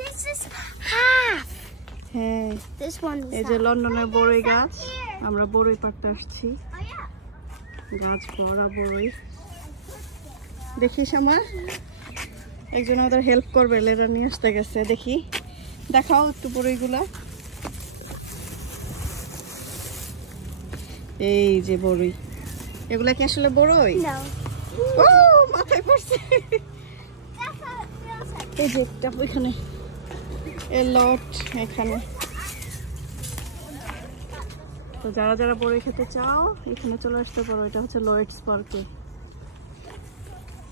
This is half. হ্যাঁ, This one is এই যে half. লন্ডনের বড়ই গাছ, আমরা বড়ই পাড়তে আসছি। Oh yeah. গাছ ভরা বড়ই। দেখিস আমার একজন ওদের হেল্প করবে, লেরা নিয়ে আসতে গেছে। দেখি, দেখাও একটু বড়ইগুলা। এই যে বড়ই, এগুলা কি আসলে বড়ই? No. ও মাথায় পড়ছে। That's how it feels like. এই যে একটা ওইখানে, এ লট এখানে। তো যারা যারা বড়ই খেতে চাও এখানে চলে আসতে পারো। এটা হচ্ছে লয়েডস পার্কে।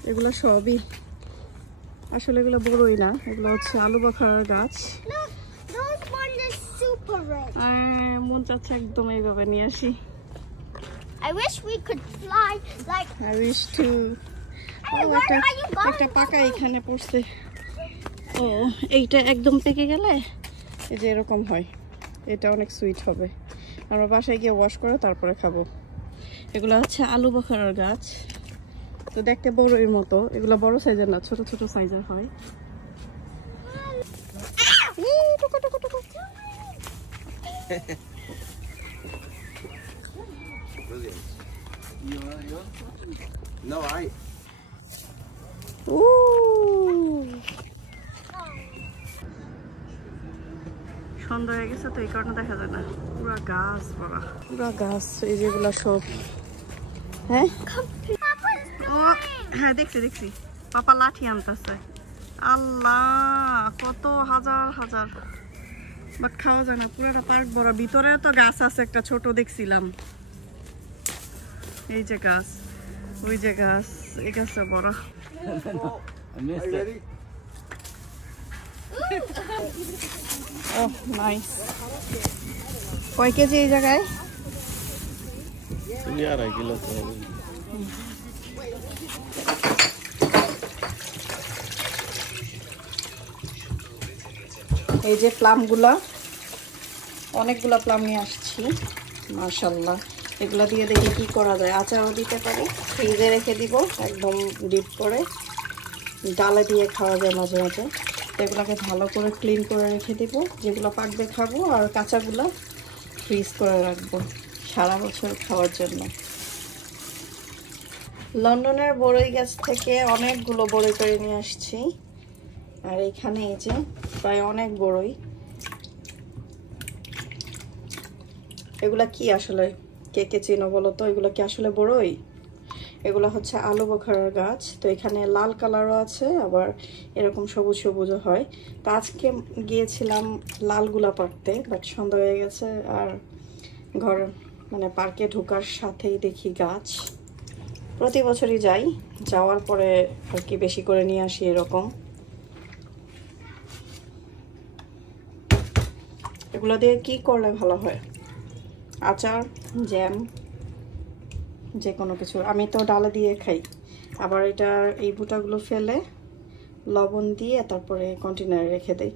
এগুলো সবই আসলে এগুলো বড়ই না, এগুলো হচ্ছে আলু বখরার গাছ। Look, those one is super red. মন চাচ্ছে একদম এইভাবে নিয়ে আসি। I wish we could fly like. I wish to. Hey, where are you going? একটা পাকা এখানে পড়ছে। ও এইটা একদম পেকে গেলে এই যে এরকম হয়। এটা অনেক সুইট হবে। আমরা বাসায় গিয়ে ওয়াশ করে তারপরে খাবো। এগুলো হচ্ছে আলু বখরার গাছ। তো দেখতে বড়ই মতো, এগুলো বড় সাইজের না, ছোট ছোট সাইজের হয়। No, সন্ধ্যা হয়ে গেছে তো এই কারণে দেখা যায় না। পুরা গাছ ভরা, পুরা গাছ। এই যেগুলা সব, হ্যাঁ ও হ্যাঁ দেখছি দেখছি, পাপা লাঠি আনতেছে। আল্লাহ, কত হাজার হাজার, বাট খাওয়া যায় না। পুরোটা পার্ক ভরা। ভিতরে তো গাছ আছে একটা ছোট, দেখছিলাম। এই যে গাছ, ওই যে গাছ, এই গাছটা বড়। Oh, nice. কয় কেজি এই জায়গায়? 2.5 কিলো তো হবে। এই যে প্লামগুলা, অনেকগুলা প্লাম নিয়ে আসছি মাশাআল্লাহ। এগুলা দিয়ে দেখি কি করা যায়। আচারও দিতে পারি, ফ্রিজে রেখে দিব একদম ডিপ করে, ডালে দিয়ে খাওয়া যায় মাঝে মাঝে। এগুলোকে ভালো করে ক্লিন করে রেখে দিব, যেগুলো পাকবে খাবো, আর কাঁচাগুলো ফ্রিজ করে রাখবো সারা বছর খাওয়ার জন্য। লন্ডনের বড়ই গাছ থেকে অনেকগুলো বড়ই করে নিয়ে আসছি। আর এখানে এই যে প্রায় অনেক বড়ই। এগুলা কি আসলে, কে কে চিনো বলো তো? এগুলো কি আসলে বড়ই? এগুলো হচ্ছে আলু বখরার গাছ। তো এখানে লাল কালারও আছে, আবার এরকম সবুজ সবুজও হয়। তো আজকে গিয়েছিলাম লালগুলা পাড়তে, বাট সন্ধ্যা হয়ে গেছে। আর ঘর মানে পার্কে ঢোকার সাথেই দেখি গাছ। প্রতি বছরই যাই, যাওয়ার পরে আর কি বেশি করে নিয়ে আসি এরকম। এগুলো দিয়ে কি করলে ভালো হয়? আচার, জ্যাম, যে কোনো কিছু। আমি তো ডালে দিয়ে খাই। আবার এটা এই বুটাগুলো ফেলে লবণ দিয়ে তারপরে কন্টেনারে রেখে দেই।